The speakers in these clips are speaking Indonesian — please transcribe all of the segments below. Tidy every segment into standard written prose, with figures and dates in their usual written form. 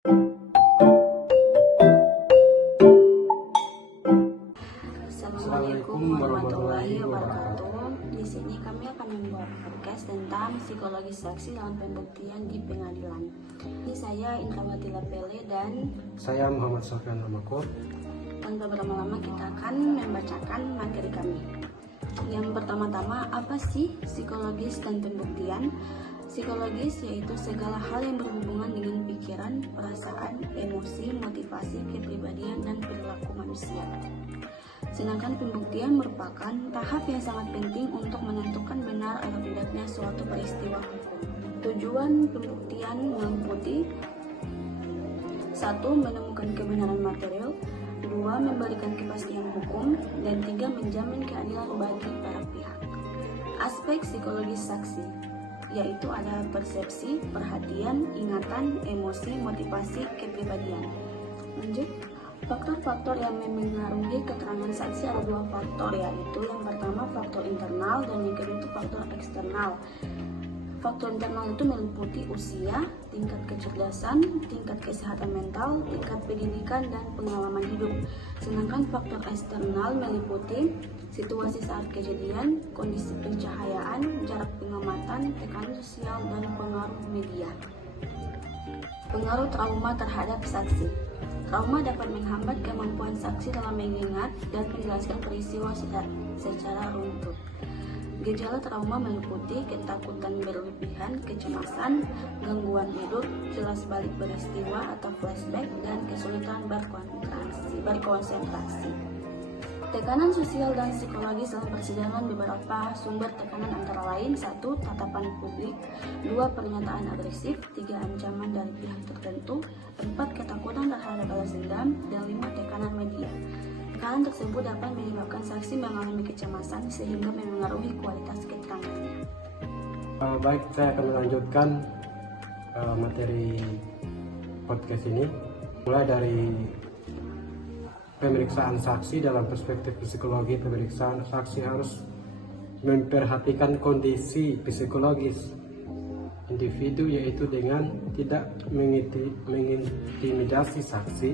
Assalamualaikum warahmatullahi wabarakatuh. Di sini kami akan membuat podcast tentang psikologi saksi dalam pembuktian di pengadilan. Ini saya Indrawati Lapele dan saya Muhammad Sofyan Amako. Tanpa berlama-lama kita akan membacakan materi kami. Yang pertama-tama, apa sih psikologis dan pembuktian? Psikologis yaitu segala hal yang berhubungan dengan pikiran, perasaan, emosi, motivasi, kepribadian, dan perilaku manusia. Sedangkan pembuktian merupakan tahap yang sangat penting untuk menentukan benar atau tidaknya suatu peristiwa hukum. Tujuan pembuktian meliputi 1. Menemukan kebenaran material, 2. Memberikan kepastian hukum, dan 3. Menjamin keadilan bagi para pihak. Aspek psikologis saksi yaitu ada persepsi, perhatian, ingatan, emosi, motivasi, kepribadian. Lanjut. Faktor-faktor yang memengaruhi keterangan saksi ada 2 faktor, yaitu yang pertama faktor internal dan yang kedua itu faktor eksternal. Faktor internal itu meliputi usia, tingkat kecerdasan, tingkat kesehatan mental, tingkat pendidikan, dan pengalaman hidup. Sedangkan faktor eksternal meliputi situasi saat kejadian, kondisi pencahayaan, jarak pengamatan, tekanan sosial, dan pengaruh media. Pengaruh trauma terhadap saksi. Trauma dapat menghambat kemampuan saksi dalam mengingat dan menjelaskan peristiwa secara runtut. Gejala trauma meliputi ketakutan berlebihan, kecemasan, gangguan hidup, jelas balik peristiwa atau flashback, dan kesulitan berkonsentrasi. Tekanan sosial dan psikologis dalam persidangan. Beberapa sumber tekanan antara lain: 1. Tatapan publik, 2. Pernyataan agresif, 3. Ancaman dari pihak tertentu, 4. Ketakutan terhadap balas dendam, dan 5. Tekanan media. Tekanan tersebut dapat menyebabkan saksi mengalami kecemasan sehingga memengaruhi kualitas keterangannya. Baik, saya akan melanjutkan materi podcast ini, mulai dari pemeriksaan saksi. Dalam perspektif psikologi, pemeriksaan saksi harus memperhatikan kondisi psikologis individu, yaitu dengan tidak mengintimidasi saksi,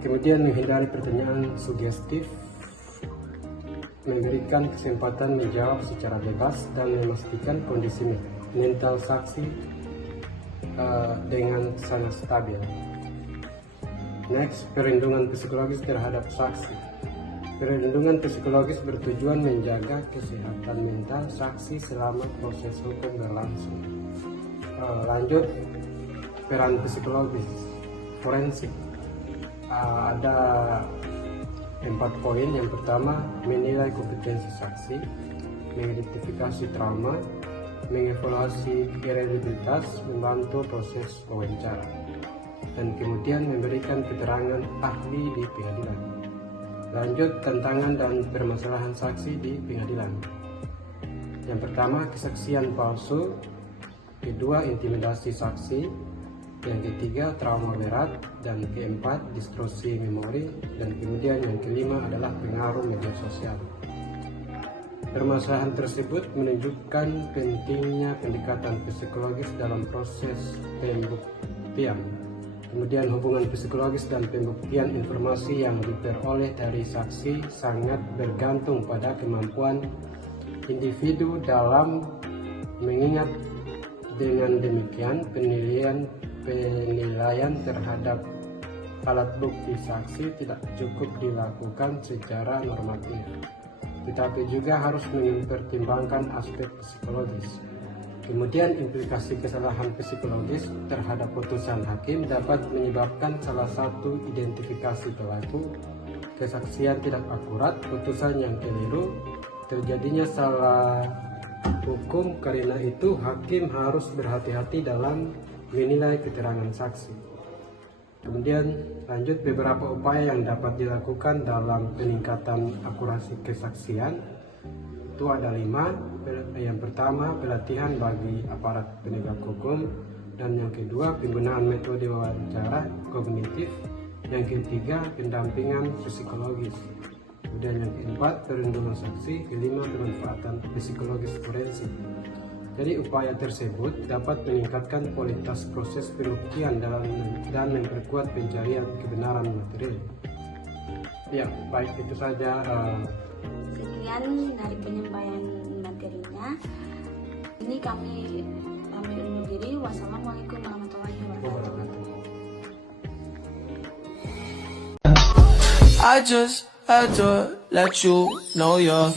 kemudian menghindari pertanyaan sugestif, memberikan kesempatan menjawab secara bebas, dan memastikan kondisi mental saksi dengan sangat stabil. Next, perlindungan psikologis terhadap saksi. Perlindungan psikologis bertujuan menjaga kesehatan mental saksi selama proses hukum berlangsung. Lanjut, peran psikologis forensik. Ada 4 poin. Yang pertama, menilai kompetensi saksi, mengidentifikasi trauma, mengevaluasi kredibilitas, membantu proses wawancara, dan kemudian memberikan keterangan ahli di pengadilan. Lanjut, tantangan dan permasalahan saksi di pengadilan. Yang pertama, kesaksian palsu. Kedua, intimidasi saksi. Yang ketiga, trauma berat. Dan keempat, distorsi memori. Dan kemudian yang kelima adalah pengaruh media sosial. Permasalahan tersebut menunjukkan pentingnya pendekatan psikologis dalam proses pembuktian. Kemudian hubungan psikologis dan pembuktian. Informasi yang diperoleh dari saksi sangat bergantung pada kemampuan individu dalam mengingat. Dengan demikian, penilaian terhadap alat bukti saksi tidak cukup dilakukan secara normatif, tetapi juga harus mempertimbangkan aspek psikologis. Kemudian implikasi kesalahan psikologis terhadap putusan hakim dapat menyebabkan salah satu identifikasi pelaku, kesaksian tidak akurat, putusan yang keliru, terjadinya salah hukum. Karena itu hakim harus berhati-hati dalam menilai keterangan saksi. Kemudian lanjut, beberapa upaya yang dapat dilakukan dalam peningkatan akurasi kesaksian. Itu ada 5. Yang pertama, pelatihan bagi aparat penegak hukum, dan yang kedua, penggunaan metode wawancara kognitif, yang ketiga, pendampingan psikologis, kemudian yang keempat, perlindungan saksi, kelima, pemanfaatan psikologis forensik. Jadi upaya tersebut dapat meningkatkan kualitas proses pembuktian dan memperkuat pencarian kebenaran material. Ya, baik itu saja. Sekian dari penyampaian materinya. Ini kami pamit undur diri. Wassalamualaikum warahmatullahi wabarakatuh. I just had to let you know you're